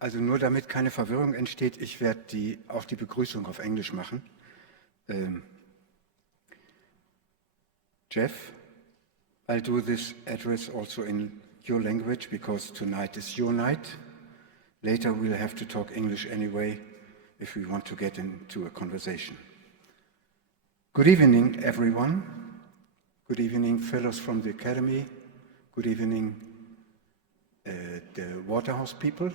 Also nur damit keine Verwirrung entsteht, ich werde auch die Begrüßung auf Englisch machen. Jeff, I'll do this address also in your language because tonight is your night. Later we'll have to talk English anyway if we want to get into a conversation. Good evening, everyone. Good evening, fellows from the Academy. Good evening, the Waterhouse people.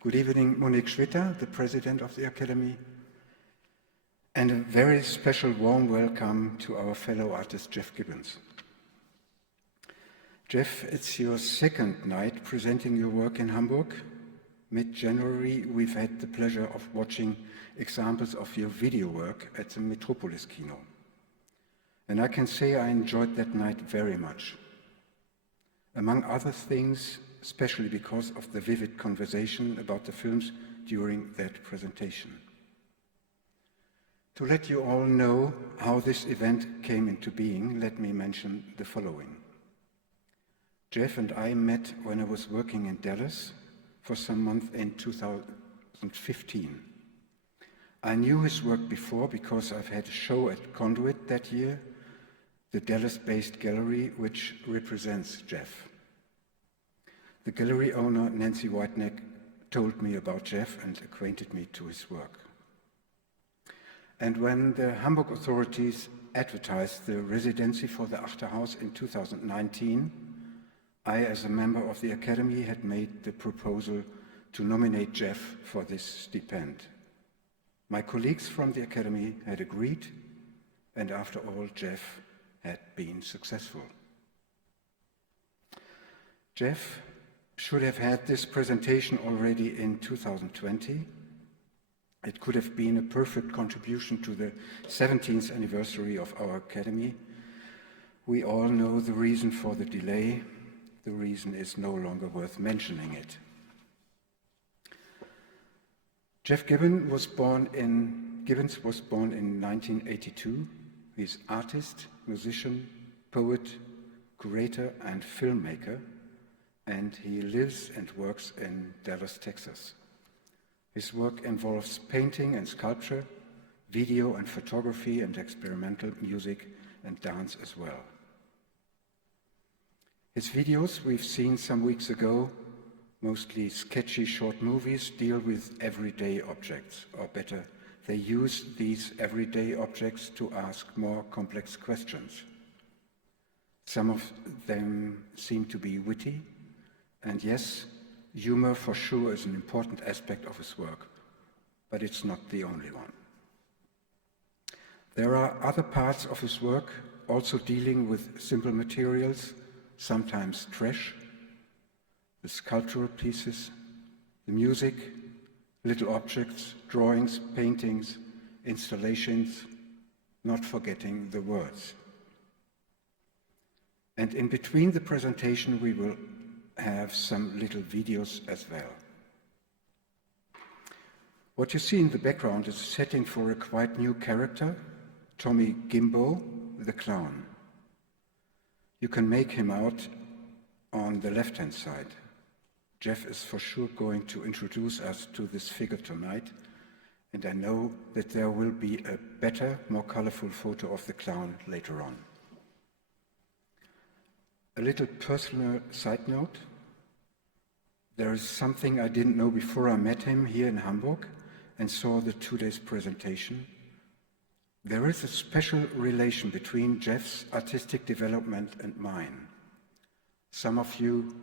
Good evening, Monique Schwitter, the president of the Academy. And a very special warm welcome to our fellow artist, Jeff Gibbons. Jeff, it's your second night presenting your work in Hamburg. Mid-January, we've had the pleasure of watching examples of your video work at the Metropolis Kino. And I can say I enjoyed that night very much. Among other things, especially because of the vivid conversation about the films during that presentation. To let you all know how this event came into being, let me mention the following. Jeff and I met when I was working in Dallas for some months in 2015. I knew his work before because I've had a show at Conduit that year, the Dallas-based gallery which represents Jeff. The gallery owner, Nancy Whiteneck, told me about Jeff and acquainted me to his work. And when the Hamburg authorities advertised the residency for the Achterhaus in 2019, I, as a member of the Academy, had made the proposal to nominate Jeff for this stipend. My colleagues from the Academy had agreed, and after all, Jeff had been successful. Jeff should have had this presentation already in 2020. It could have been a perfect contribution to the 17th anniversary of our Academy. We all know the reason for the delay. The reason is no longer worth mentioning it. Jeff Gibbons was born in 1982. He's artist, musician, poet, curator, and filmmaker, and he lives and works in Dallas, Texas. His work involves painting and sculpture, video and photography, and experimental music and dance as well. His videos we've seen some weeks ago, mostly sketchy short movies, deal with everyday objects, or better, they use these everyday objects to ask more complex questions. Some of them seem to be witty, and yes, humor for sure is an important aspect of his work, but it's not the only one. There are other parts of his work also dealing with simple materials, sometimes trash, the sculptural pieces, the music, little objects, drawings, paintings, installations, not forgetting the words. And in between the presentation we will have some little videos as well. What you see in the background is a setting for a quite new character, Tommy Gimbo, the clown. You can make him out on the left-hand side. Jeff is for sure going to introduce us to this figure tonight, and I know that there will be a better, more colorful photo of the clown later on. A little personal side note. There is something I didn't know before I met him here in Hamburg and saw the 2 days presentation. There is a special relation between Jeff's artistic development and mine. Some of you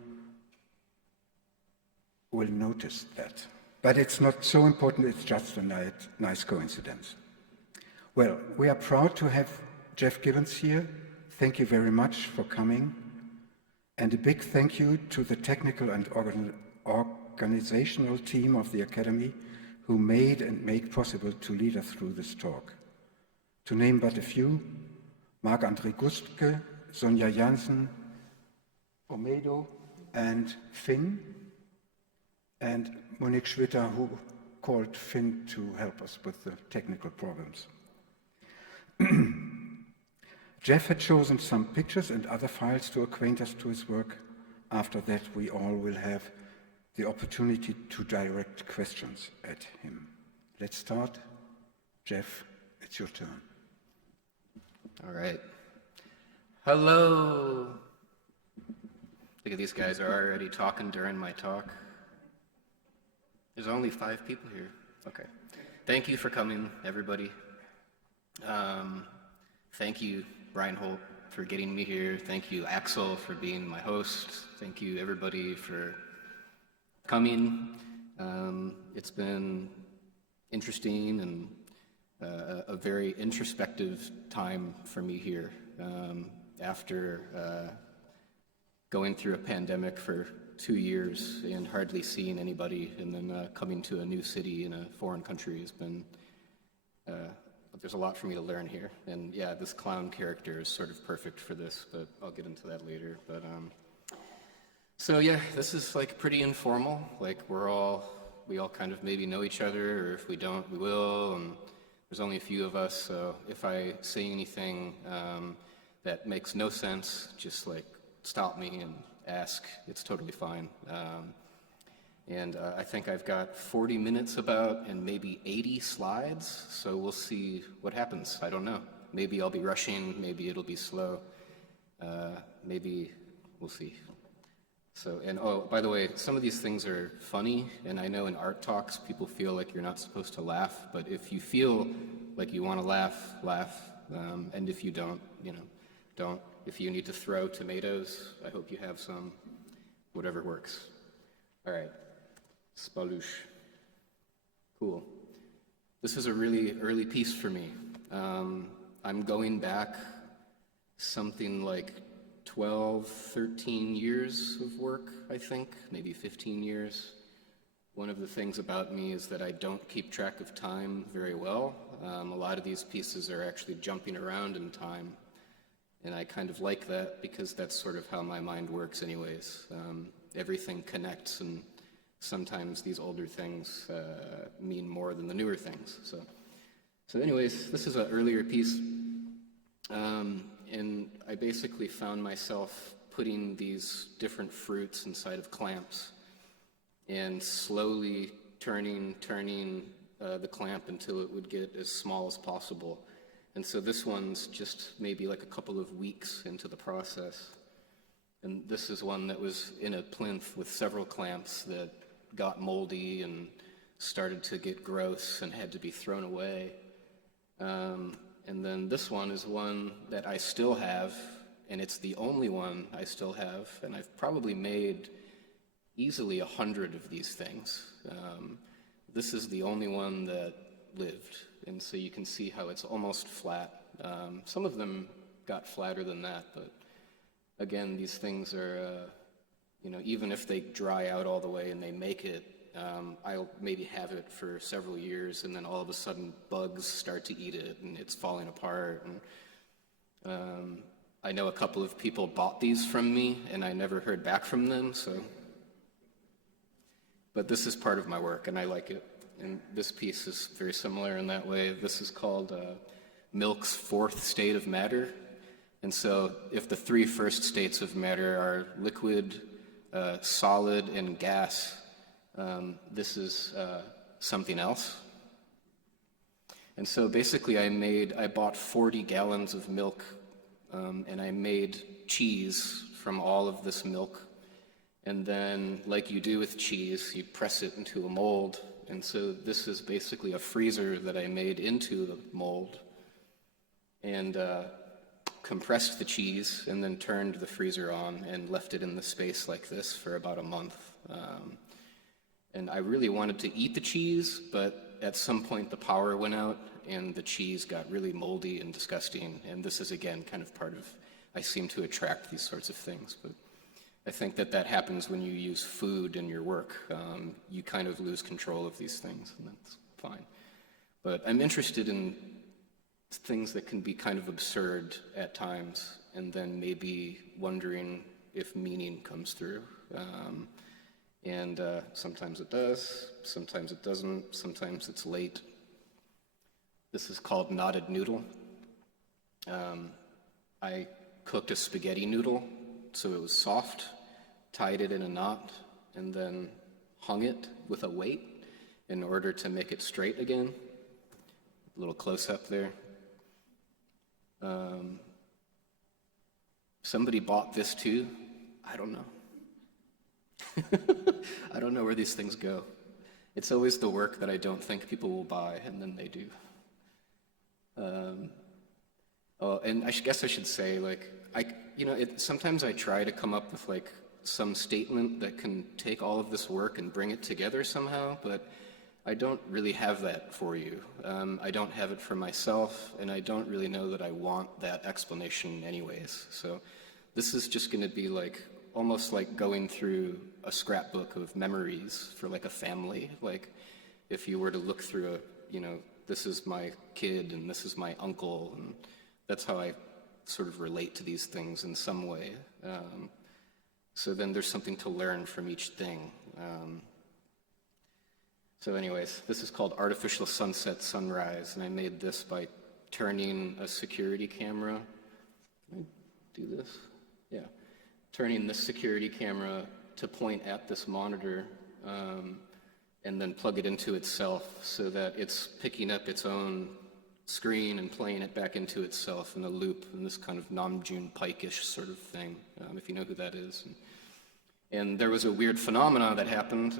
will notice that. But it's not so important, it's just a nice coincidence. Well, we are proud to have Jeff Gibbons here. Thank you very much for coming. And a big thank you to the technical and organizational team of the Academy who made and make possible to lead us through this talk. To name but a few, Marc-André Gustke, Sonja Jansen, Omedo, and Finn, and Monique Schwitter, who called Finn to help us with the technical problems. Jeff had chosen some pictures and other files to acquaint us to his work. After that, we all will have the opportunity to direct questions at him. Let's start. Jeff, it's your turn. All right. Hello. Look at these guys are already talking during my talk. There's only 5 people here. Okay. Thank you for coming, everybody. Thank you, Reinhold, for getting me here. Thank you, Axel, for being my host. Thank you, everybody, for coming. It's been interesting and a very introspective time for me here. After going through a pandemic for 2 years and hardly seeing anybody, and then coming to a new city in a foreign country has been, there's a lot for me to learn here. And yeah, this clown character is sort of perfect for this, but I'll get into that later. But so yeah, this is like pretty informal. Like we all kind of maybe know each other, or if we don't, we will. And there's only a few of us, so if I say anything that makes no sense, just like stop me and ask. It's totally fine. And I think I've got 40 minutes about and maybe 80 slides, so we'll see what happens. I don't know. Maybe I'll be rushing, maybe it'll be slow. Maybe we'll see. So, and oh, by the way, some of these things are funny, and I know in art talks people feel like you're not supposed to laugh, but if you feel like you want to laugh, laugh. And if you don't, don't. If you need to throw tomatoes, I hope you have some. Whatever works. All right. Spaloosh. Cool. This is a really early piece for me. I'm going back something like 12, 13 years of work, I think, maybe 15 years. One of the things about me is that I don't keep track of time very well. A lot of these pieces are actually jumping around in time, and I kind of like that because that's sort of how my mind works anyways. Everything connects, and sometimes these older things mean more than the newer things. So anyways, this is an earlier piece, and I basically found myself putting these different fruits inside of clamps and slowly turning the clamp until it would get as small as possible. And so this one's just maybe like a couple of weeks into the process. And this is one that was in a plinth with several clamps that got moldy and started to get gross and had to be thrown away. And then this one is one that I still have, and it's the only one I still have, and I've probably made easily 100 of these things. This is the only one that lived, and so you can see how it's almost flat. Some of them got flatter than that, but again, these things are, even if they dry out all the way and they make it, I'll maybe have it for several years, and then all of a sudden bugs start to eat it and it's falling apart. And I know a couple of people bought these from me and I never heard back from them, but this is part of my work and I like it. And this piece is very similar in that way. This is called Milk's Fourth State of Matter. And so if the 3 first states of matter are liquid, solid, and gas, this is something else. And so basically I bought 40 gallons of milk, and I made cheese from all of this milk. And then, like you do with cheese, you press it into a mold. And so this is basically a freezer that I made into the mold, and compressed the cheese, and then turned the freezer on and left it in the space like this for about a month. And I really wanted to eat the cheese, but at some point the power went out and the cheese got really moldy and disgusting. And this is, again, kind of part of, I seem to attract these sorts of things. But I think that happens when you use food in your work. You kind of lose control of these things, and that's fine. But I'm interested in things that can be kind of absurd at times, and then maybe wondering if meaning comes through. And sometimes it does, sometimes it doesn't, sometimes it's late. This is called Knotted Noodle. I cooked a spaghetti noodle so it was soft, tied it in a knot, and then hung it with a weight in order to make it straight again. A little close-up there. Somebody bought this too. I don't know. I don't know where these things go. It's always the work that I don't think people will buy, and then they do. And I guess I should say, like, sometimes I try to come up with like some statement that can take all of this work and bring it together somehow, but I don't really have that for you. I don't have it for myself, and I don't really know that I want that explanation anyways. So this is just going to be like almost like going through a scrapbook of memories for like a family. Like if you were to look through this is my kid and this is my uncle, and that's how I sort of relate to these things in some way. So then there's something to learn from each thing. So anyways, this is called Artificial Sunset Sunrise, and I made this by turning a security camera. Can I do this? Yeah. Turning this security camera to point at this monitor, and then plug it into itself so that it's picking up its own screen and playing it back into itself in a loop, in this kind of Nam June Paik-ish sort of thing, if you know who that is. And there was a weird phenomenon that happened.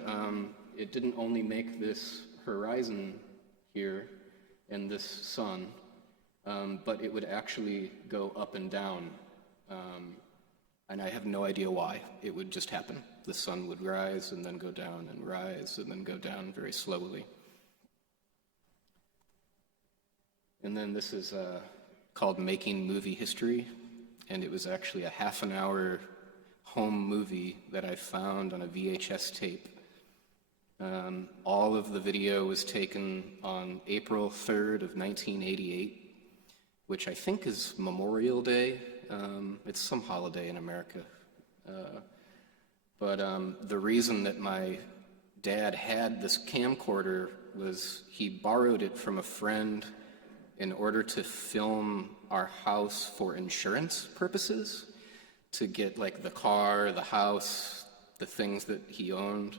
It didn't only make this horizon here and this sun, but it would actually go up and down. And I have no idea why. It would just happen. The sun would rise and then go down and rise and then go down very slowly. And then this is called Making Movie History, and it was actually a half-an-hour home movie that I found on a VHS tape. All of the video was taken on April 3rd of 1988, which I think is Memorial Day. It's some holiday in America. But the reason that my dad had this camcorder was he borrowed it from a friend in order to film our house for insurance purposes, to get like the car, the house, the things that he owned.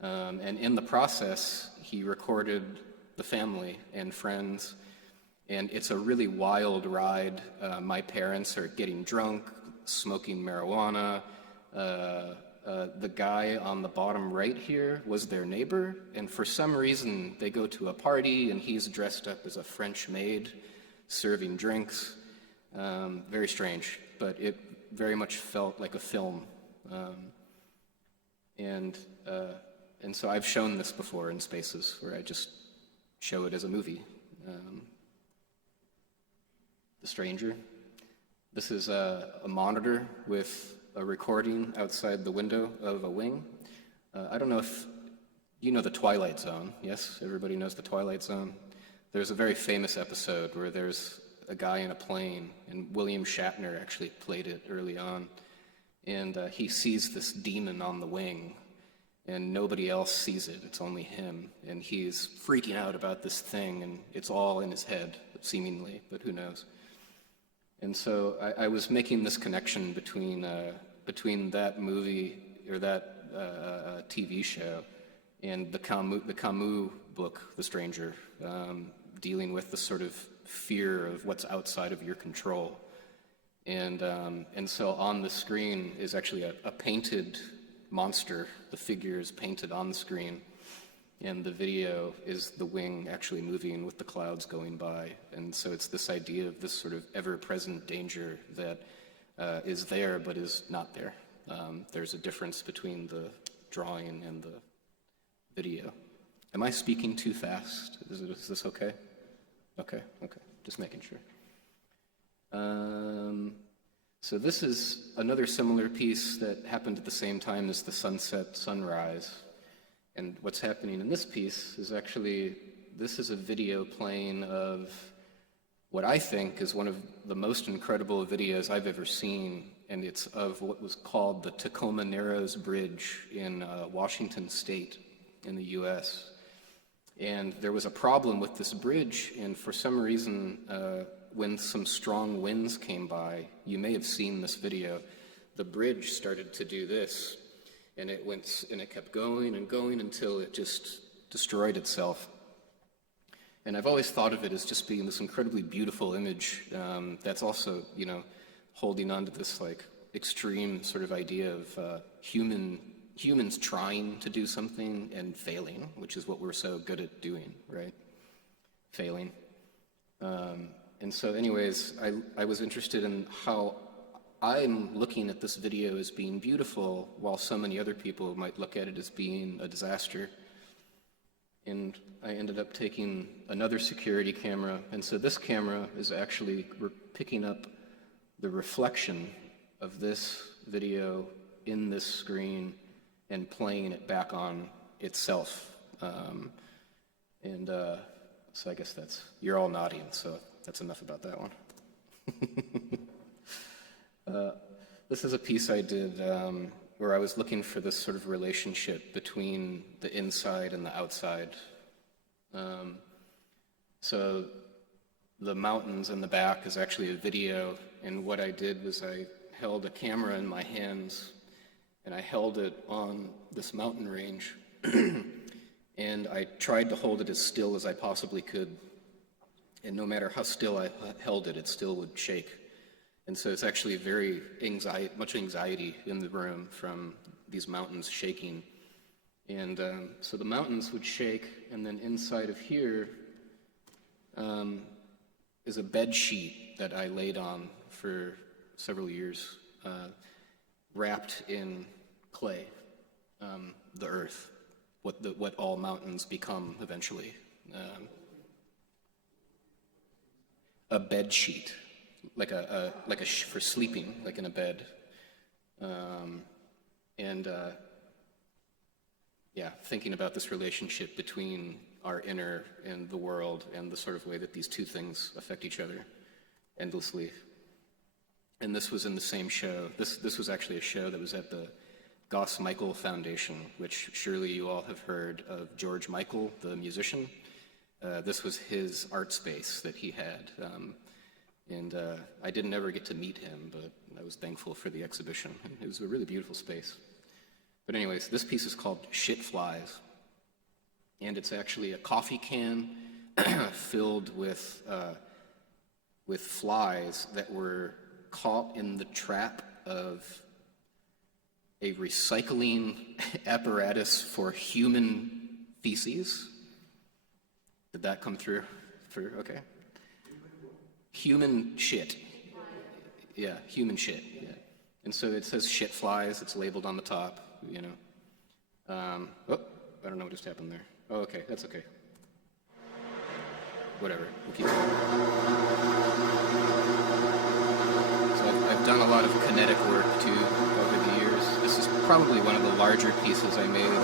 And in the process, he recorded the family and friends. And it's a really wild ride. My parents are getting drunk, smoking marijuana. The guy on the bottom right here was their neighbor, and for some reason they go to a party and he's dressed up as a French maid serving drinks. Very strange, but it very much felt like a film. And so I've shown this before in spaces where I just show it as a movie. The Stranger. This is a monitor with a recording outside the window of a wing. I don't know if you know the Twilight Zone. Yes, everybody knows the Twilight Zone. There's a very famous episode where there's a guy in a plane, and William Shatner actually played it early on. And he sees this demon on the wing, and nobody else sees it. It's only him. And he's freaking out about this thing, and it's all in his head, seemingly, but who knows. And so I was making this connection between that movie or that TV show and the Camus book, The Stranger, dealing with the sort of fear of what's outside of your control. And so on the screen is actually a painted monster. The figure is painted on the screen. And the video is the wing actually moving with the clouds going by. And so it's this idea of this sort of ever-present danger that is there but is not there. There's a difference between the drawing and the video. Am I speaking too fast? Is this okay? Okay, just making sure. So this is another similar piece that happened at the same time as the sunset sunrise. And what's happening in this piece is actually, this is a video playing of what I think is one of the most incredible videos I've ever seen, and it's of what was called the Tacoma Narrows Bridge in Washington State in the US. And there was a problem with this bridge, and for some reason, when some strong winds came by, you may have seen this video, the bridge started to do this. And it went, and it kept going and going until it just destroyed itself. And I've always thought of it as just being this incredibly beautiful image that's also, you know, holding on to this like extreme sort of idea of humans trying to do something and failing, which is what we're so good at doing, right? Failing. And so anyways, I was interested in how I'm looking at this video as being beautiful while so many other people might look at it as being a disaster. And I ended up taking another security camera, and so this camera is actually picking up the reflection of this video in this screen and playing it back on itself. So I guess you're all nodding, so that's enough about that one. This is a piece I did where I was looking for this sort of relationship between the inside and the outside. So the mountains in the back is actually a video, and what I did was I held a camera in my hands and I held it on this mountain range and I tried to hold it as still as I possibly could, and no matter how still I held it, it still would shake. And so it's actually very much anxiety in the room from these mountains shaking. And so the mountains would shake, and then inside of here is a bed sheet that I laid on for several years, wrapped in clay, the earth, what all mountains become eventually. A bed sheet, like for sleeping, like in a bed, thinking about this relationship between our inner and the world, and the sort of way that these two things affect each other endlessly. And this was in the same show. This was actually a show that was at the Gauss Michael Foundation, which surely you all have heard of George Michael, the musician. This was his art space that he had. I didn't ever get to meet him, but I was thankful for the exhibition. It was a really beautiful space. But anyways, this piece is called Shit Flies. And it's actually a coffee can filled with flies that were caught in the trap of a recycling apparatus for human feces. Did that come through? Okay. Human shit. Yeah, human shit. Yeah. And so it says shit flies. It's labeled on the top, you know. I don't know what just happened there. Oh, okay, that's okay. Whatever, we'll keep going. So I've done a lot of kinetic work too over the years. This is probably one of the larger pieces I made.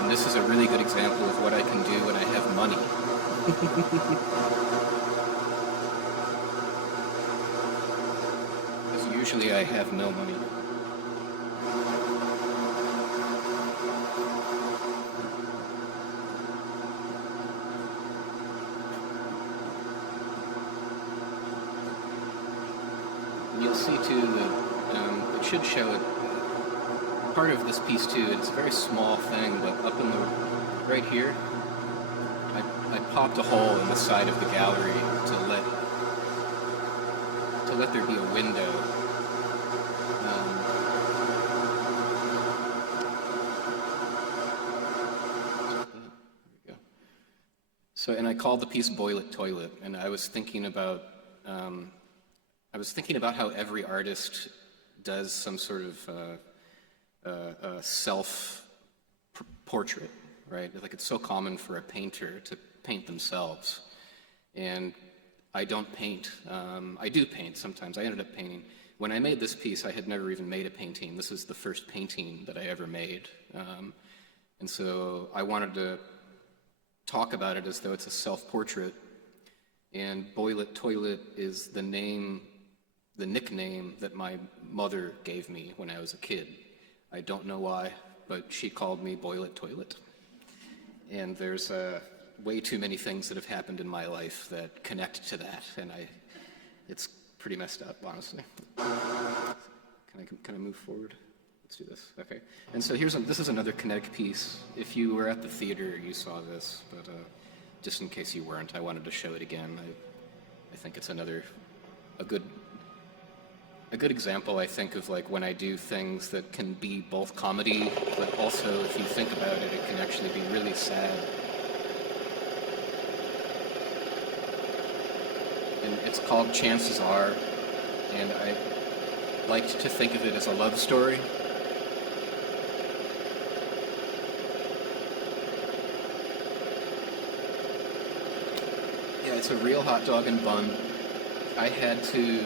And this is a really good example of what I can do when I have money. Because usually I have no money. You'll see too that it should show it. Part of this piece too, it's a very small thing, but up in the right here, I popped a hole in the side of the gallery to let there be a window. There we go. So, and I called the piece "Boil It Toilet," and I was thinking about how every artist does some sort of self-portrait, right? Like it's so common for a painter to paint themselves. And I don't paint. I do paint sometimes. I ended up painting. When I made this piece, I had never even made a painting. This is the first painting that I ever made. And so I wanted to talk about it as though it's a self-portrait. And Boil It Toilet is the nickname that my mother gave me when I was a kid. I don't know why, but she called me Boil It Toilet. And there's way too many things that have happened in my life that connect to that, and it's pretty messed up, honestly. Can I move forward? let's do this. Okay. And so this is another kinetic piece. If you were at the theater, you saw this, but just in case you weren't, I wanted to show it again. I think it's a good example, I think, of like when I do things that can be both comedy, but also if you think about it, it can actually be really sad. And it's called Chances Are, and I liked to think of it as a love story. Yeah, it's a real hot dog and bun. I had to,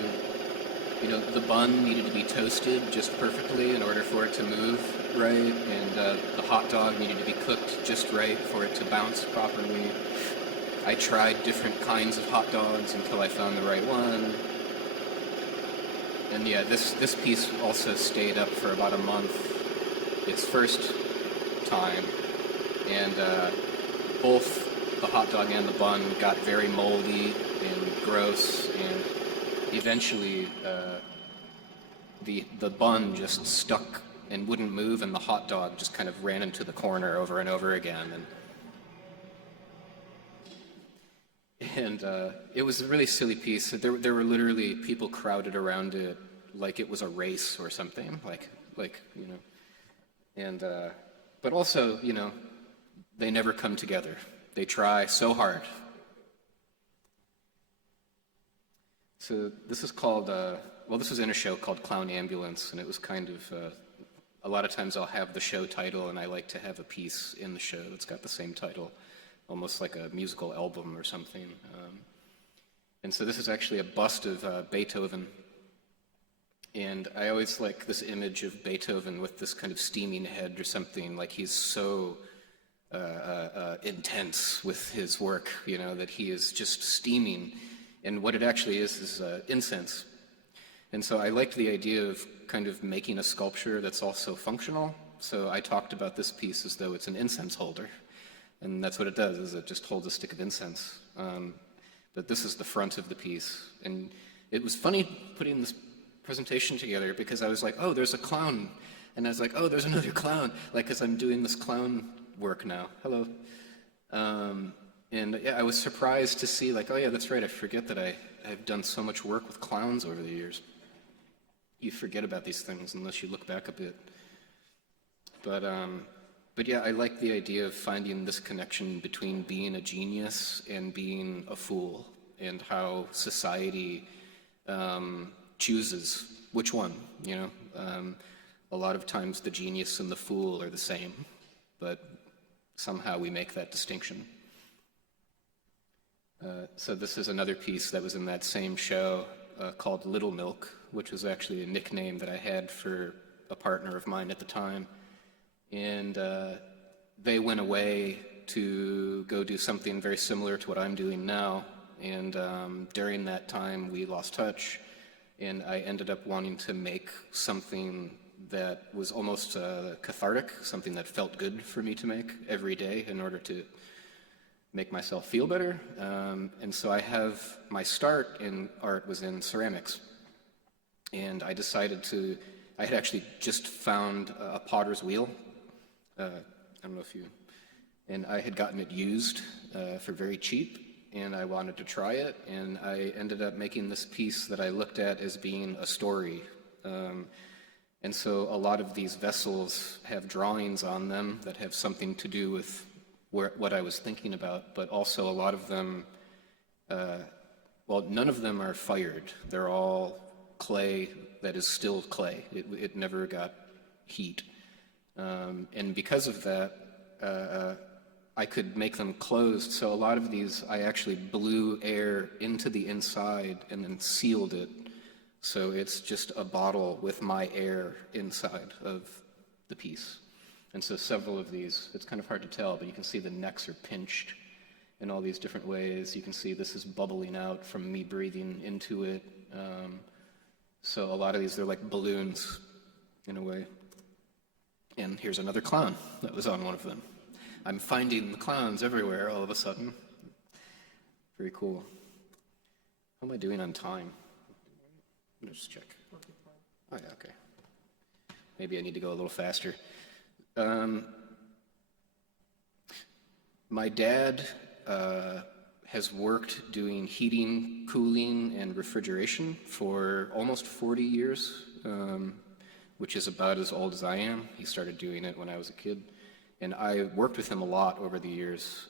the bun needed to be toasted just perfectly in order for it to move right, and the hot dog needed to be cooked just right for it to bounce properly. I tried different kinds of hot dogs until I found the right one. And yeah, this piece also stayed up for about a month, its first time, and both the hot dog and the bun got very moldy and gross, and eventually the bun just stuck and wouldn't move, and the hot dog just kind of ran into the corner over and over again. And it was a really silly piece. There were literally people crowded around it like it was a race or something, and but also, they never come together. They try so hard. So this is called, this was in a show called Clown Ambulance, and it was kind of, a lot of times I'll have the show title, and I like to have a piece in the show that's got the same title, almost like a musical album or something. And so this is actually a bust of Beethoven. And I always like this image of Beethoven with this kind of steaming head or something, like he's so intense with his work, that he is just steaming. And what it actually is incense. And so I liked the idea of kind of making a sculpture that's also functional. So I talked about this piece as though it's an incense holder. And that's what it does, is it just holds a stick of incense. But this is the front of the piece. And it was funny putting this presentation together because I was like, oh, there's a clown. And I was like, oh, there's another clown. Like, because I'm doing this clown work now. Hello. And yeah, I was surprised to see, like, oh yeah, that's right, I forget that I've done so much work with clowns over the years. You forget about these things unless you look back a bit. But yeah, I like the idea of finding this connection between being a genius and being a fool, and how society chooses which one, A lot of times the genius and the fool are the same, but somehow we make that distinction. So this is another piece that was in that same show called Little Milk, which was actually a nickname that I had for a partner of mine at the time. And they went away to go do something very similar to what I'm doing now. And during that time, we lost touch. And I ended up wanting to make something that was almost cathartic, something that felt good for me to make every day in order to make myself feel better. And so I my start in art was in ceramics. And I decided I had actually just found a potter's wheel. I don't know if and I had gotten it used for very cheap, and I wanted to try it, and I ended up making this piece that I looked at as being a story. And so a lot of these vessels have drawings on them that have something to do with what I was thinking about, but also a lot of them, none of them are fired. They're all clay that is still clay. It never got heat. And because of that, I could make them closed. So a lot of these, I actually blew air into the inside and then sealed it. So it's just a bottle with my air inside of the piece. And so several of these, it's kind of hard to tell, but you can see the necks are pinched in all these different ways. You can see this is bubbling out from me breathing into it. So a lot of these, they're like balloons in a way. And here's another clown that was on one of them. I'm finding the clowns everywhere all of a sudden. Very cool. How am I doing on time? Let's check. Oh yeah, okay. Maybe I need to go a little faster. My dad has worked doing heating, cooling, and refrigeration for almost 40 years, which is about as old as I am. He started doing it when I was a kid. And I worked with him a lot over the years.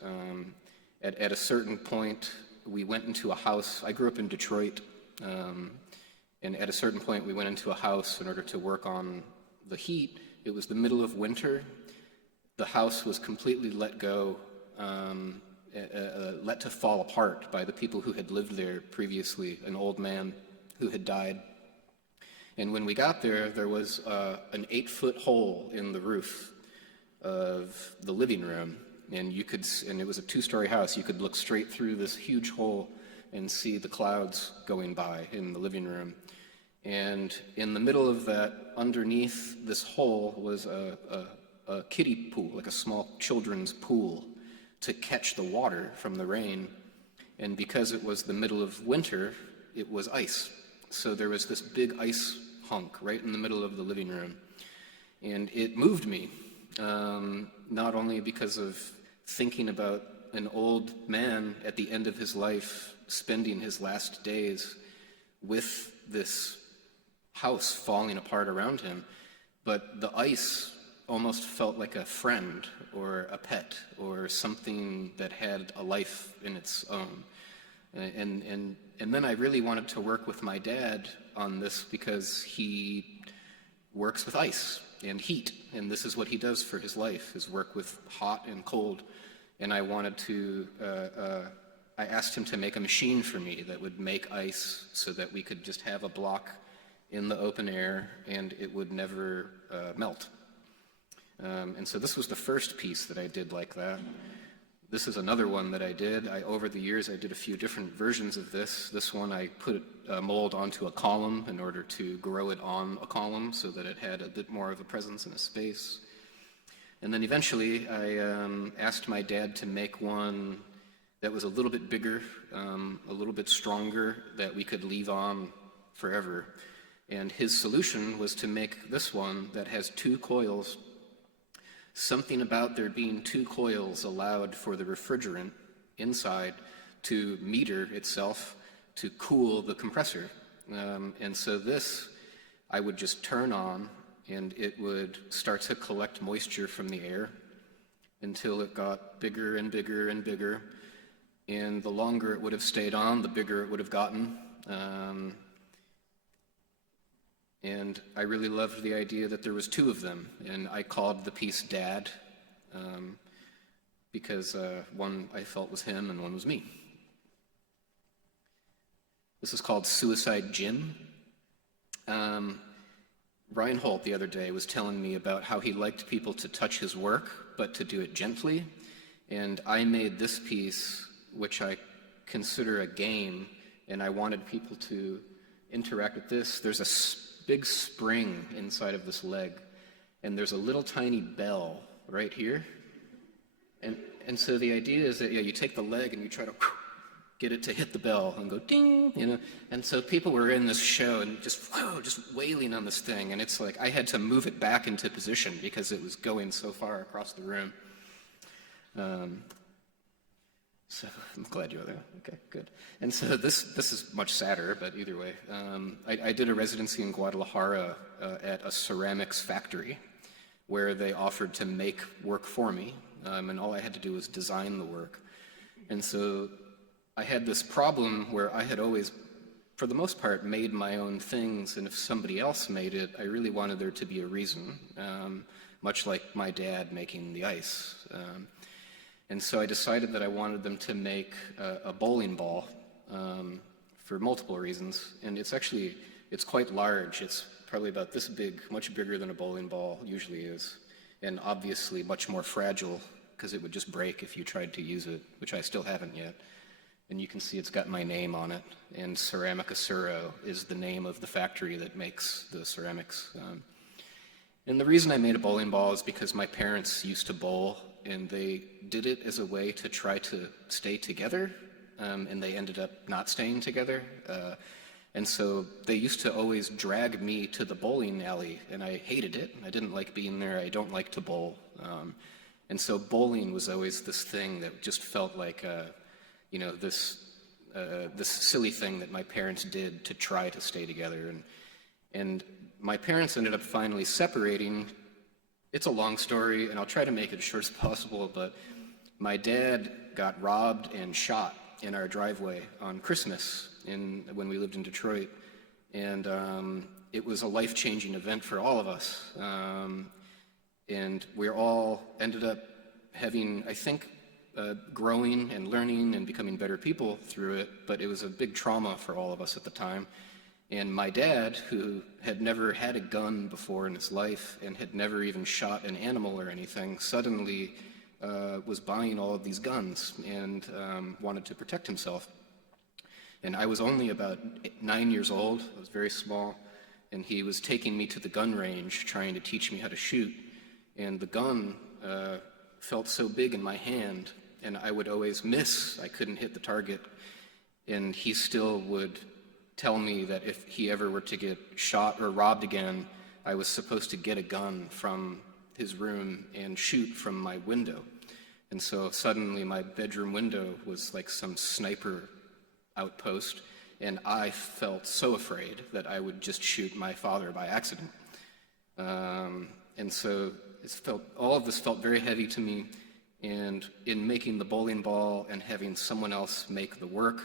At a certain point, we went into a house. I grew up in Detroit. And at a certain point, we went into a house in order to work on the heat. It was the middle of winter. The house was completely let go, let to fall apart by the people who had lived there previously, an old man who had died. And when we got there, there was an 8-foot hole in the roof of the living room, and it was a 2-story house. You could look straight through this huge hole and see the clouds going by in the living room. And in the middle of that, underneath this hole, was a kiddie pool, like a small children's pool, to catch the water from the rain. And because it was the middle of winter, it was ice. So there was this big ice hunk right in the middle of the living room. And it moved me, not only because of thinking about an old man at the end of his life, spending his last days with this house falling apart around him, but the ice almost felt like a friend or a pet or something that had a life in its own. And then I really wanted to work with my dad on this because he works with ice and heat, and this is what he does for his life, is work with hot and cold. And I wanted to, I asked him to make a machine for me that would make ice so that we could just have a block in the open air and it would never melt. And so this was the first piece that I did like that. This is another one that I did. Over the years, I did a few different versions of this. This one, I put a mold onto a column in order to grow it on a column so that it had a bit more of a presence in a space. And then eventually, I asked my dad to make one that was a little bit bigger, a little bit stronger, that we could leave on forever. And his solution was to make this one that has 2 coils. Something about there being 2 coils allowed for the refrigerant inside to meter itself to cool the compressor. And so this, I would just turn on and it would start to collect moisture from the air until it got bigger and bigger and bigger. And the longer it would have stayed on, the bigger it would have gotten. And I really loved the idea that there was 2 of them, and I called the piece Dad, because one I felt was him and one was me. This is called Suicide Jim. Reinhold the other day was telling me about how he liked people to touch his work, but to do it gently. And I made this piece, which I consider a game, and I wanted people to interact with this. There's a big spring inside of this leg, and there's a little tiny bell right here. And so the idea is that you take the leg and you try to get it to hit the bell and go ding, And so people were in this show and just wailing on this thing, and it's like I had to move it back into position because it was going so far across the room. So I'm glad you're there. Okay, good. And so this is much sadder, but either way. I did a residency in Guadalajara at a ceramics factory where they offered to make work for me, and all I had to do was design the work. And so I had this problem where I had always, for the most part, made my own things, and if somebody else made it, I really wanted there to be a reason, much like my dad making the ice. And so I decided that I wanted them to make a bowling ball for multiple reasons. And it's quite large. It's probably about this big, much bigger than a bowling ball usually is. And obviously much more fragile because it would just break if you tried to use it, which I still haven't yet. And you can see it's got my name on it. And Ceramica Suro is the name of the factory that makes the ceramics. And the reason I made a bowling ball is because my parents used to bowl, and they did it as a way to try to stay together, and they ended up not staying together. And so they used to always drag me to the bowling alley, and I hated it. I didn't like being there. I don't like to bowl. And so bowling was always this thing that just felt like, this silly thing that my parents did to try to stay together. And my parents ended up finally separating. It's a long story, and I'll try to make it as short as possible, but my dad got robbed and shot in our driveway on Christmas when we lived in Detroit. And it was a life-changing event for all of us. And we all ended up having, I think, growing and learning and becoming better people through it, but it was a big trauma for all of us at the time. And my dad, who had never had a gun before in his life and had never even shot an animal or anything, suddenly was buying all of these guns and wanted to protect himself. And I was only about 9 years old. I was very small, and he was taking me to the gun range, trying to teach me how to shoot. And the gun felt so big in my hand, and I would always miss. I couldn't hit the target. And he still would tell me that if he ever were to get shot or robbed again, I was supposed to get a gun from his room and shoot from my window. And so suddenly my bedroom window was like some sniper outpost, and I felt so afraid that I would just shoot my father by accident. And so all of this felt very heavy to me, and in making the bowling ball and having someone else make the work,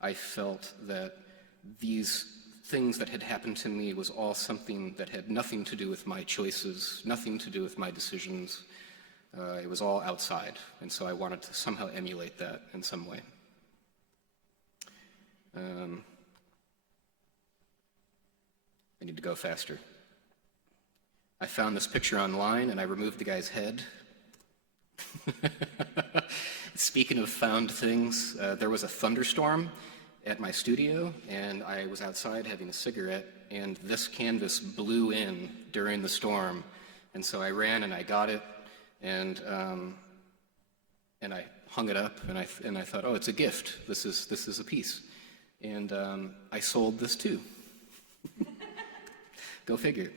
I felt that these things that had happened to me was all something that had nothing to do with my choices, nothing to do with my decisions. It was all outside, and so I wanted to somehow emulate that in some way. I need to go faster. I found this picture online, and I removed the guy's head. Speaking of found things, there was a thunderstorm at my studio, and I was outside having a cigarette, and this canvas blew in during the storm, and so I ran and I got it, and I hung it up, and I thought, oh, it's a gift. This is a piece, and I sold this too. Go figure.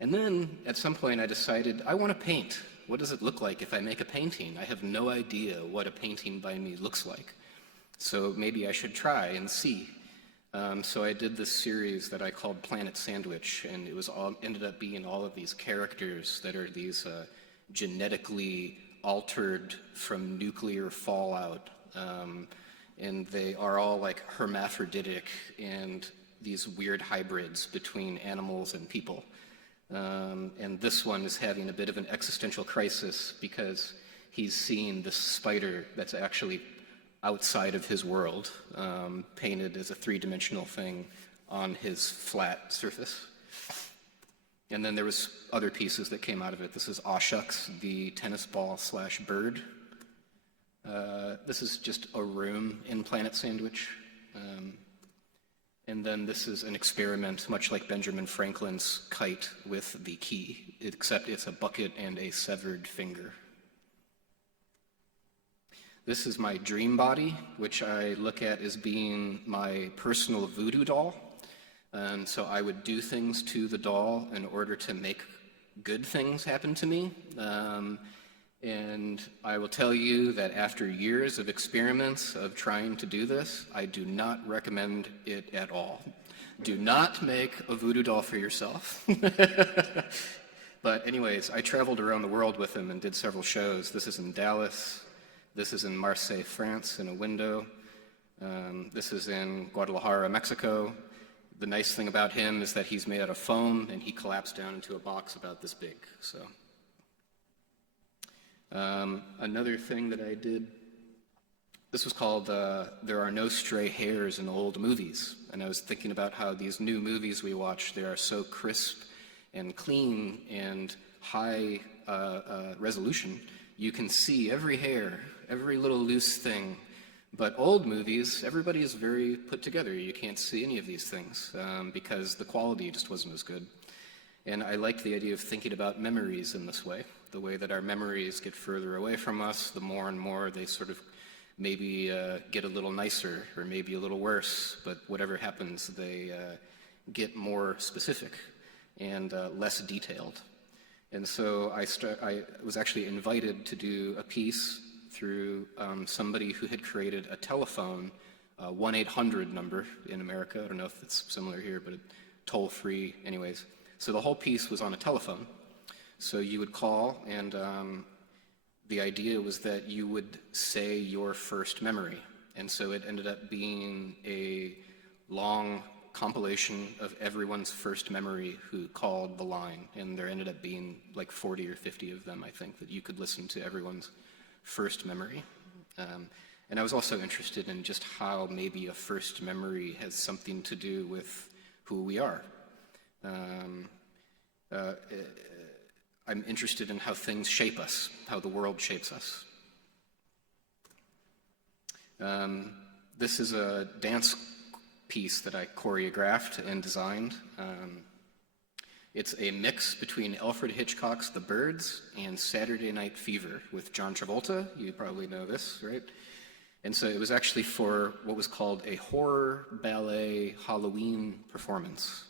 And then at some point I decided I want to paint. What does it look like if I make a painting? I have no idea what a painting by me looks like. So maybe I should try and see. So I did this series that I called Planet Sandwich, and it ended up being all of these characters that are these genetically altered from nuclear fallout. And they are all like hermaphroditic and these weird hybrids between animals and people. And this one is having a bit of an existential crisis because he's seeing this spider that's actually outside of his world, painted as a three-dimensional thing on his flat surface. And then there was other pieces that came out of it. This is Aw Shucks, the tennis ball / bird. This is just a room in Planet Sandwich. And then this is an experiment, much like Benjamin Franklin's kite with the key, except it's a bucket and a severed finger. This is my dream body, which I look at as being my personal voodoo doll. So I would do things to the doll in order to make good things happen to me. And I will tell you that after years of experiments of trying to do this, I do not recommend it at all. Do not make a voodoo doll for yourself. But anyways, I traveled around the world with him and did several shows. This is in Dallas. This is in Marseille, France, in a window. This is in Guadalajara, Mexico. The nice thing about him is that he's made out of foam, and he collapsed down into a box about this big. So. Another thing that I did, this was called There Are No Stray Hairs in Old Movies. And I was thinking about how these new movies we watch, they are so crisp and clean and high resolution. You can see every hair, every little loose thing. But old movies, everybody is very put together. You can't see any of these things because the quality just wasn't as good. And I liked the idea of thinking about memories in this way. The way that our memories get further away from us, the more and more they sort of maybe get a little nicer or maybe a little worse, but whatever happens, they get more specific and less detailed. And so I was actually invited to do a piece through somebody who had created a telephone 1-800 number in America. I don't know if it's similar here, but toll-free anyways. So the whole piece was on a telephone. So you would call, and the idea was that you would say your first memory. And so it ended up being a long compilation of everyone's first memory who called the line. And there ended up being like 40 or 50 of them, I think, that you could listen to everyone's first memory. And I was also interested in just how maybe a first memory has something to do with who we are. I'm interested in how things shape us, how the world shapes us. This is a dance piece that I choreographed and designed. It's a mix between Alfred Hitchcock's The Birds and Saturday Night Fever with John Travolta. You probably know this, right? And so it was actually for what was called a horror ballet Halloween performance.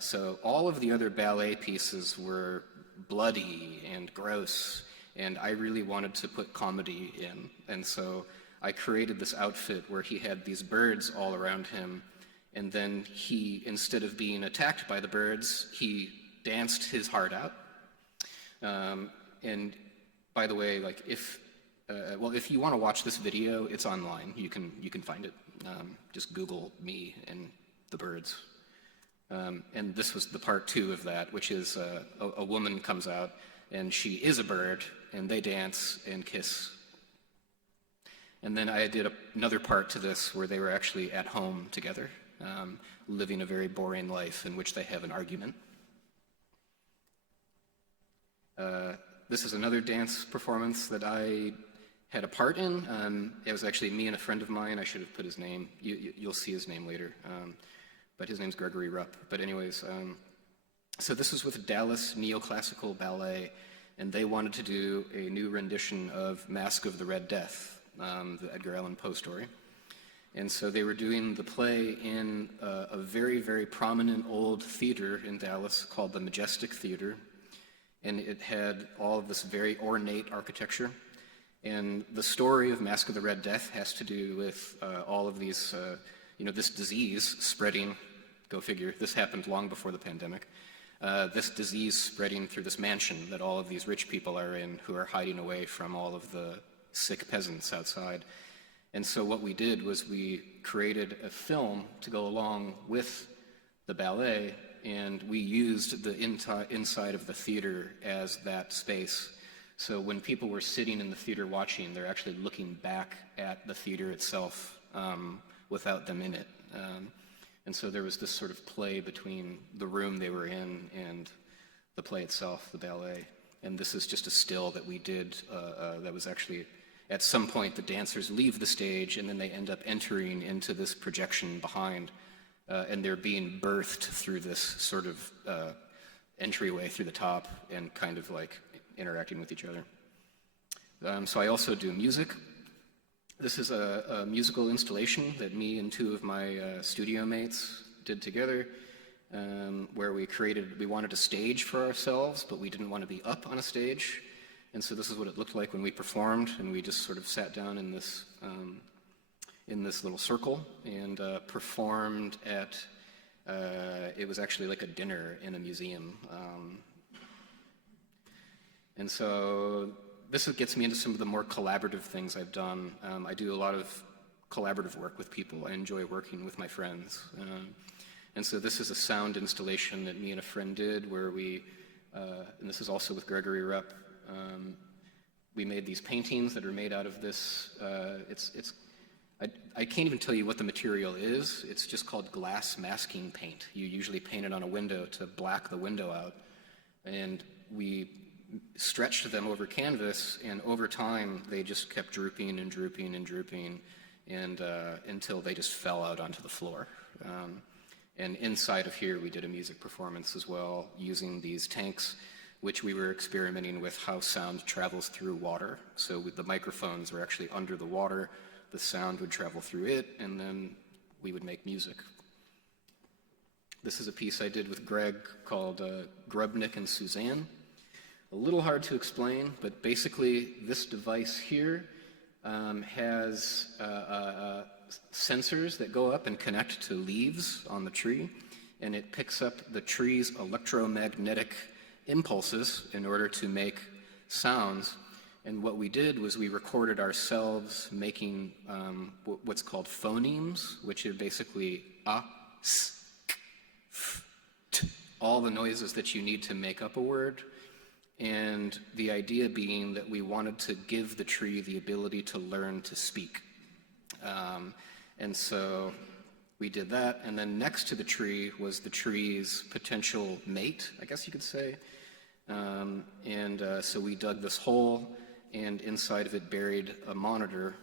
So all of the other ballet pieces were bloody and gross, and I really wanted to put comedy in. And so I created this outfit where he had these birds all around him, and then he, instead of being attacked by the birds, he danced his heart out. And by the way, like if you want to watch this video, it's online. You can find it. Just Google me and the birds. And this was the part 2 of that, which is a woman comes out, and she is a bird, and they dance and kiss. And then I did another part to this where they were actually at home together, living a very boring life in which they have an argument. This is another dance performance that I had a part in. It was actually me and a friend of mine. I should have put his name. You'll see his name later. But his name's Gregory Rupp. But anyways, so this was with Dallas Neoclassical Ballet, and they wanted to do a new rendition of Masque of the Red Death, the Edgar Allan Poe story. And so they were doing the play in a very, very prominent old theater in Dallas called the Majestic Theater. And it had all of this very ornate architecture. And the story of Masque of the Red Death has to do with all of these, this disease spreading, go figure, this happened long before the pandemic, this disease spreading through this mansion that all of these rich people are in who are hiding away from all of the sick peasants outside. And so what we did was we created a film to go along with the ballet, and we used the inside of the theater as that space. So when people were sitting in the theater watching, they're actually looking back at the theater itself without them in it. And so there was this sort of play between the room they were in and the play itself, the ballet. And this is just a still that we did that was actually, at some point the dancers leave the stage and then they end up entering into this projection behind, and they're being birthed through this sort of entryway through the top and kind of like interacting with each other. So I also do music. This is a musical installation that me and 2 of my studio mates did together, where we wanted a stage for ourselves, but we didn't want to be up on a stage. And so this is what it looked like when we performed, and we just sort of sat down in this little circle and performed at, it was actually like a dinner in a museum. And so this gets me into some of the more collaborative things I've done. I do a lot of collaborative work with people. I enjoy working with my friends. And so this is a sound installation that me and a friend did where we, and this is also with Gregory Rupp, we made these paintings that are made out of this, I can't even tell you what the material is. It's just called glass masking paint. You usually paint it on a window to black the window out. And we stretched them over canvas, and over time they just kept drooping and drooping and drooping, and until they just fell out onto the floor. And inside of here we did a music performance as well, using these tanks which we were experimenting with how sound travels through water. So with the microphones were actually under the water, the sound would travel through it, and then we would make music. This is a piece I did with Greg called Grubnik and Suzanne. A little hard to explain, but basically this device here has sensors that go up and connect to leaves on the tree, and it picks up the tree's electromagnetic impulses in order to make sounds. And what we did was we recorded ourselves making what's called phonemes, which are basically a, s, k, f, t, all the noises that you need to make up a word. And the idea being that we wanted to give the tree the ability to learn to speak. And so we did that, and then next to the tree was the tree's potential mate, I guess you could say. So we dug this hole, and inside of it buried a monitor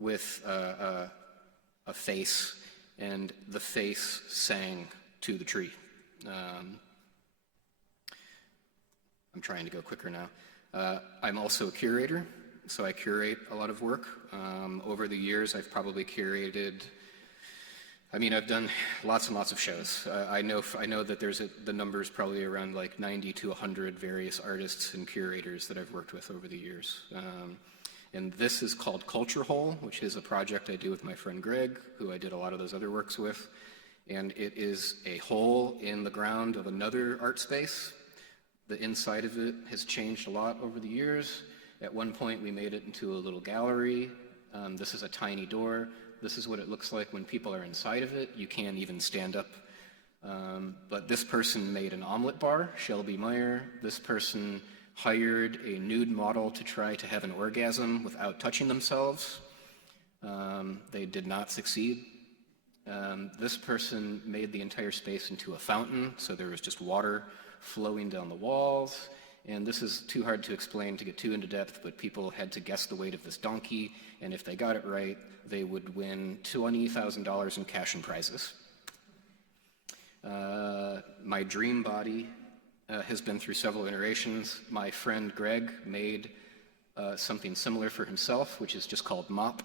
with a face, and the face sang to the tree. I'm trying to go quicker now. I'm also a curator, so I curate a lot of work. Over the years, I've probably curated, I've done lots and lots of shows. I know that the number's probably around like 90 to 100 various artists and curators that I've worked with over the years. And this is called Culture Hole, which is a project I do with my friend Greg, who I did a lot of those other works with. And it is a hole in the ground of another art space. The inside of it has changed a lot over the years. At one point, we made it into a little gallery. This is a tiny door. This is what it looks like when people are inside of it. You can't even stand up. But this person made an omelet bar, Shelby Meyer. This person hired a nude model to try to have an orgasm without touching themselves. They did not succeed. This person made the entire space into a fountain, so there was just water flowing down the walls. And this is too hard to explain to get too into depth, but people had to guess the weight of this donkey, and if they got it right, they would win $20,000 in cash and prizes. My dream body has been through several iterations. My friend Greg made something similar for himself, which is just called Mop.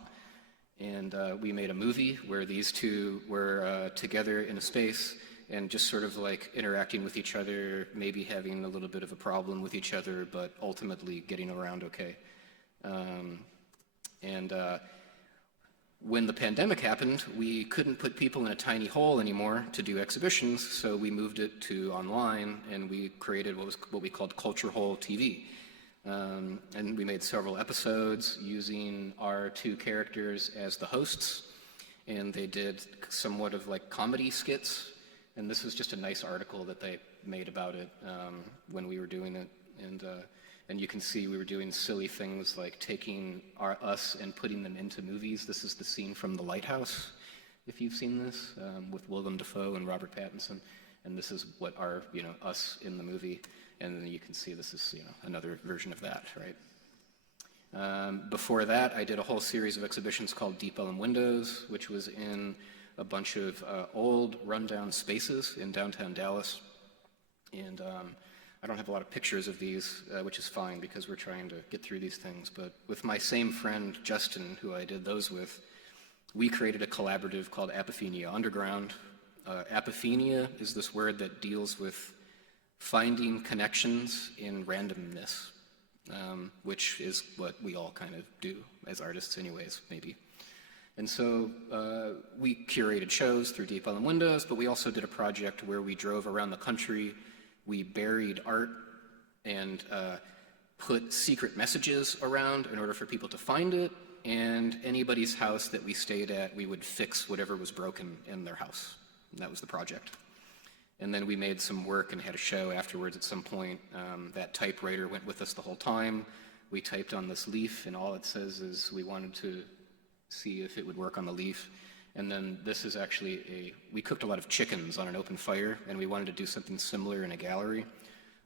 And we made a movie where these two were together in a space and just sort of like interacting with each other, maybe having a little bit of a problem with each other, but ultimately getting around okay. When the pandemic happened, we couldn't put people in a tiny hole anymore to do exhibitions, so we moved it to online, and we created what we called Culture Hole TV. And we made several episodes using our two characters as the hosts, and they did somewhat of like comedy skits. And this was just a nice article that they made about it when we were doing it. And you can see we were doing silly things like taking us and putting them into movies. This is the scene from The Lighthouse, if you've seen this, with Willem Dafoe and Robert Pattinson. And this is what us in the movie. And then you can see this is, another version of that, right? Before that, I did a whole series of exhibitions called Deep Ellum Windows, which was in a bunch of old rundown spaces in downtown Dallas. And I don't have a lot of pictures of these, which is fine because we're trying to get through these things. But with my same friend, Justin, who I did those with, we created a collaborative called Apophenia Underground. Apophenia is this word that deals with finding connections in randomness, which is what we all kind of do as artists anyways, maybe. And so we curated shows through Deep Ellum Windows, but we also did a project where we drove around the country. We buried art and put secret messages around in order for people to find it. And anybody's house that we stayed at, we would fix whatever was broken in their house. And that was the project. And then we made some work and had a show afterwards at some point. That typewriter went with us the whole time. We typed on this leaf, and all it says is we wanted to see if it would work on the leaf. And then this is actually we cooked a lot of chickens on an open fire, and we wanted to do something similar in a gallery.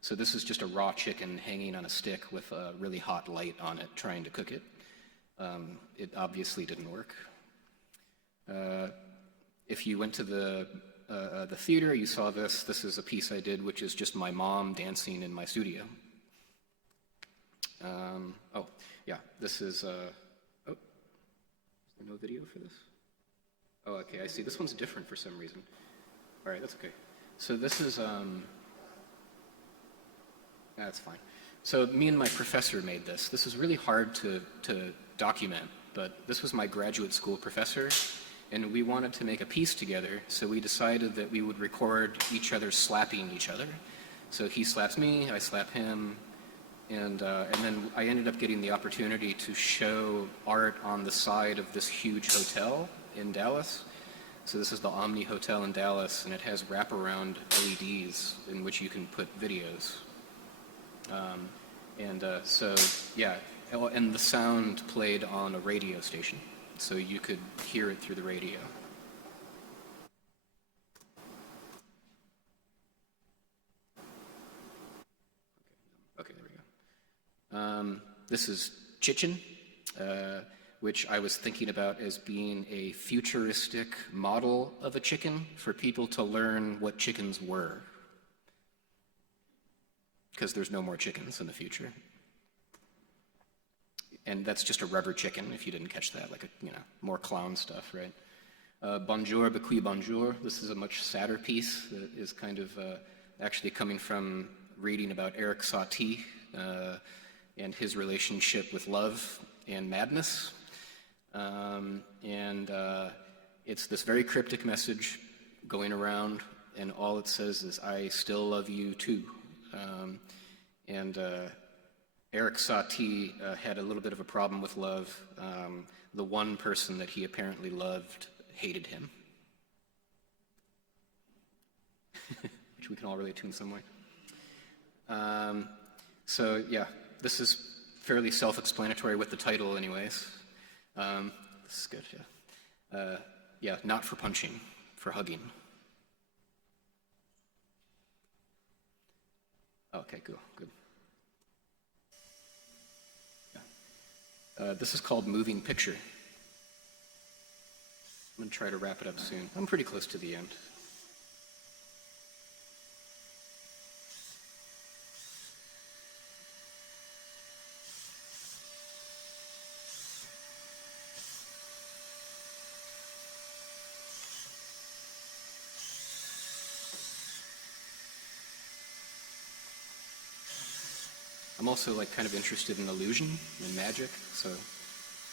So this is just a raw chicken hanging on a stick with a really hot light on it, trying to cook it. It obviously didn't work. If you went to the the theater, you saw this. This is a piece I did, which is just my mom dancing in my studio. Oh, yeah, this is, oh, is there no video for this? Oh, okay, I see. This one's different for some reason. All right, that's okay. So this is, that's fine. So me and my professor made this. This is really hard to document, but this was my graduate school professor, and we wanted to make a piece together, so we decided that we would record each other slapping each other. So he slaps me, I slap him, and then I ended up getting the opportunity to show art on the side of this huge hotel in Dallas. So this is the Omni Hotel in Dallas, and it has wraparound LEDs in which you can put videos. So, yeah, and the sound played on a radio station, so you could hear it through the radio. Okay, there we go. This is Chichen, which I was thinking about as being a futuristic model of a chicken for people to learn what chickens were, because there's no more chickens in the future. And that's just a rubber chicken, if you didn't catch that, like more clown stuff, right? Bonjour, bequi bonjour. This is a much sadder piece that is kind of actually coming from reading about Eric Satie and his relationship with love and madness. It's this very cryptic message going around, and all it says is, I still love you too. Eric Satie had a little bit of a problem with love. The one person that he apparently loved hated him, which we can all relate to in some way. So yeah, this is fairly self-explanatory with the title anyways. This is good, yeah. Yeah, not for punching, for hugging. Okay, good. Yeah. This is called Moving Picture. I'm going to try to wrap it up soon. I'm pretty close to the end. I'm also kind of interested in illusion and magic, so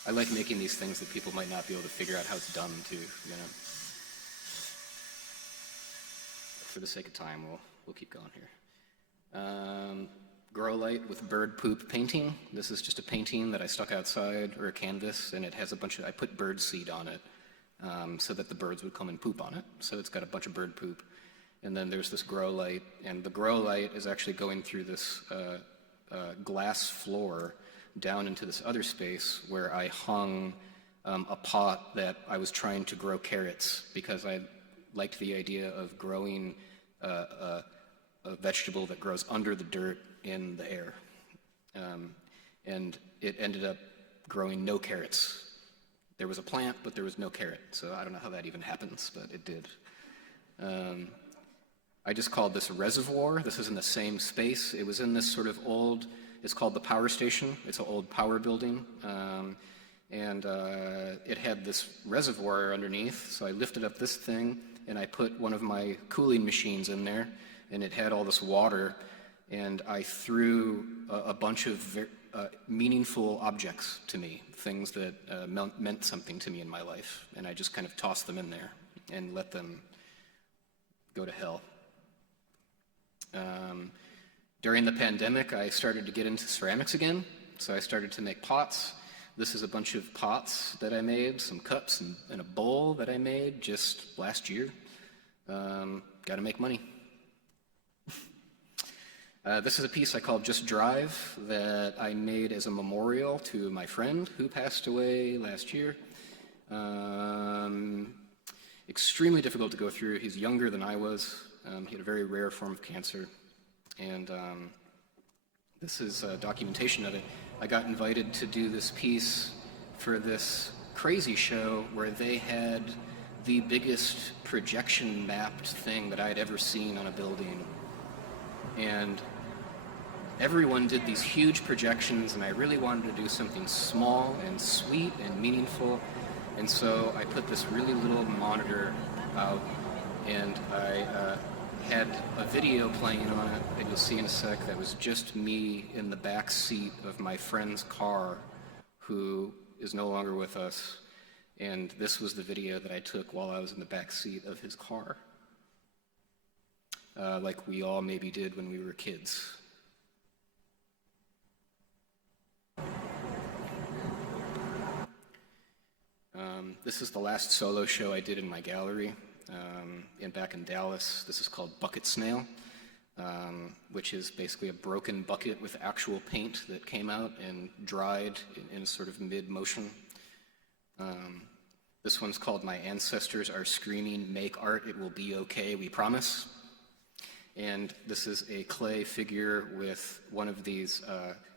I like making these things that people might not be able to figure out how it's done too, For the sake of time, we'll keep going here. Grow light with bird poop painting. This is just a painting that I stuck outside, or a canvas, and it has I put bird seed on it so that the birds would come and poop on it. So it's got a bunch of bird poop. And then there's this grow light, and the grow light is actually going through this glass floor down into this other space where I hung a pot that I was trying to grow carrots, because I liked the idea of growing a vegetable that grows under the dirt in the air. And it ended up growing no carrots. There was a plant, but there was no carrot, so I don't know how that even happens, but it did. I just called this a reservoir. This is in the same space. It was in this sort of old, it's called the power station. It's an old power building. It had this reservoir underneath, so I lifted up this thing, and I put one of my cooling machines in there, and it had all this water, and I threw a bunch of meaningful objects to me, things that meant something to me in my life, and I just kind of tossed them in there and let them go to hell. During the pandemic, I started to get into ceramics again, so I started to make pots. This is a bunch of pots that I made, some cups and a bowl that I made just last year. Gotta make money. This is a piece I called Just Drive that I made as a memorial to my friend who passed away last year. Extremely difficult to go through. He's younger than I was. He had a very rare form of cancer. And this is documentation of it. I got invited to do this piece for this crazy show where they had the biggest projection mapped thing that I'd ever seen on a building. And everyone did these huge projections, and I really wanted to do something small and sweet and meaningful. And so I put this really little monitor out, and I had a video playing on it that you'll see in a sec that was just me in the back seat of my friend's car, who is no longer with us. And this was the video that I took while I was in the back seat of his car, like we all maybe did when we were kids. This is the last solo show I did in my gallery back in Dallas. This is called Bucket Snail, which is basically a broken bucket with actual paint that came out and dried in sort of mid-motion. This one's called My Ancestors Are Screaming, Make Art, It Will Be Okay, We Promise. And this is a clay figure with one of these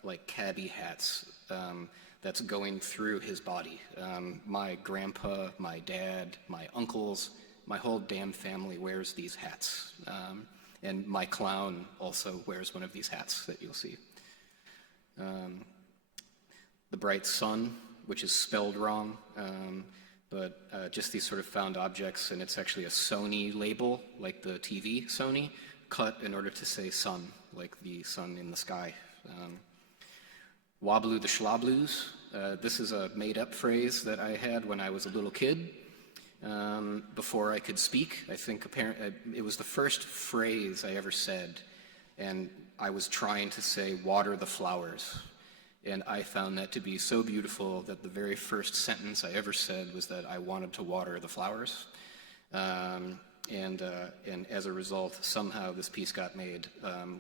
like cabbie hats that's going through his body. My grandpa, my dad, my uncles, my whole damn family wears these hats. And my clown also wears one of these hats that you'll see. The Bright Sun, which is spelled wrong, but just these sort of found objects, and it's actually a Sony label, like the TV Sony, cut in order to say sun, like the sun in the sky. Wobblu the Schlablues. This is a made-up phrase that I had when I was a little kid, before I could speak. I think it was the first phrase I ever said, and I was trying to say, water the flowers. And I found that to be so beautiful that the very first sentence I ever said was that I wanted to water the flowers. And as a result, somehow this piece got made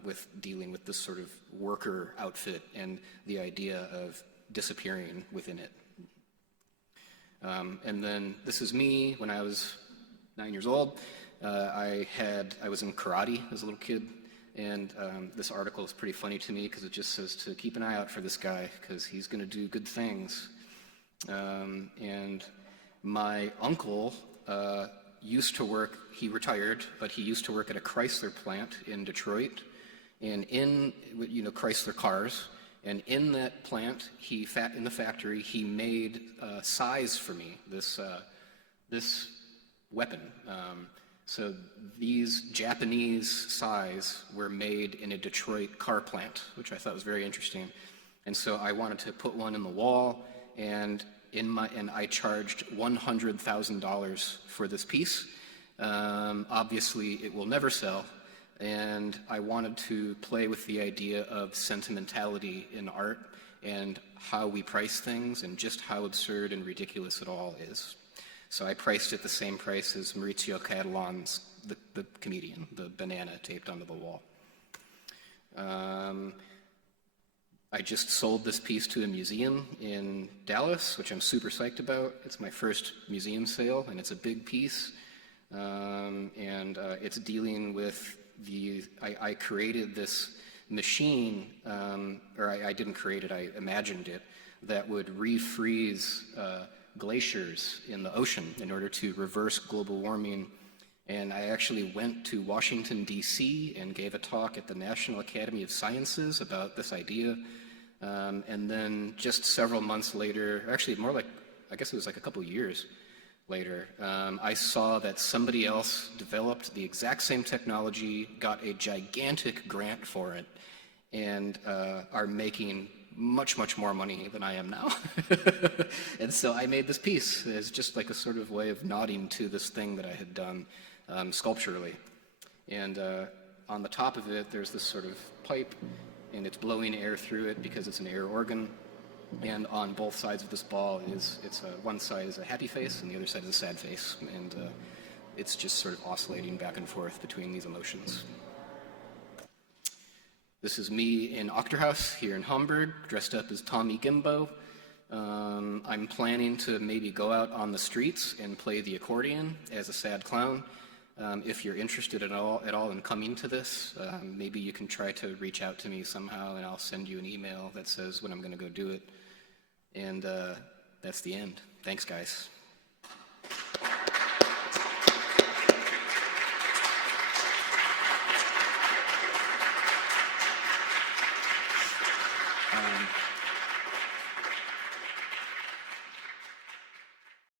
with dealing with this sort of worker outfit and the idea of disappearing within it. And then this is me when I was 9 years old. I was in karate as a little kid, and this article is pretty funny to me because it just says to keep an eye out for this guy because he's going to do good things. And my uncle used to work, he retired, but he used to work at a Chrysler plant in Detroit, and in, Chrysler cars, and in that plant, in the factory, he made sais for me, this weapon. So these Japanese sais were made in a Detroit car plant, which I thought was very interesting. And so I wanted to put one in the wall, and I charged $100,000 for this piece. Obviously, it will never sell, and I wanted to play with the idea of sentimentality in art and how we price things and just how absurd and ridiculous it all is. So I priced it the same price as Maurizio Catalan's, the comedian, the banana taped onto the wall. I just sold this piece to a museum in Dallas, which I'm super psyched about. It's my first museum sale, and it's a big piece. It's dealing with I created this machine, I didn't create it, I imagined it, that would refreeze glaciers in the ocean in order to reverse global warming. And I actually went to Washington, D.C. and gave a talk at the National Academy of Sciences about this idea. And then just several months later, actually more like, I guess it was like a couple years later, I saw that somebody else developed the exact same technology, got a gigantic grant for it, and are making much, much more money than I am now. And so I made this piece as just like a sort of way of nodding to this thing that I had done sculpturally. And on the top of it, there's this sort of pipe, and it's blowing air through it because it's an air organ. And on both sides of this ball one side is a happy face and the other side is a sad face. And it's just sort of oscillating back and forth between these emotions. This is me in Achterhaus here in Hamburg, dressed up as Tommy Gimbo. I'm planning to maybe go out on the streets and play the accordion as a sad clown. If you're interested at all in coming to this, maybe you can try to reach out to me somehow, and I'll send you an email that says when I'm going to go do it. And that's the end. Thanks, guys. Um,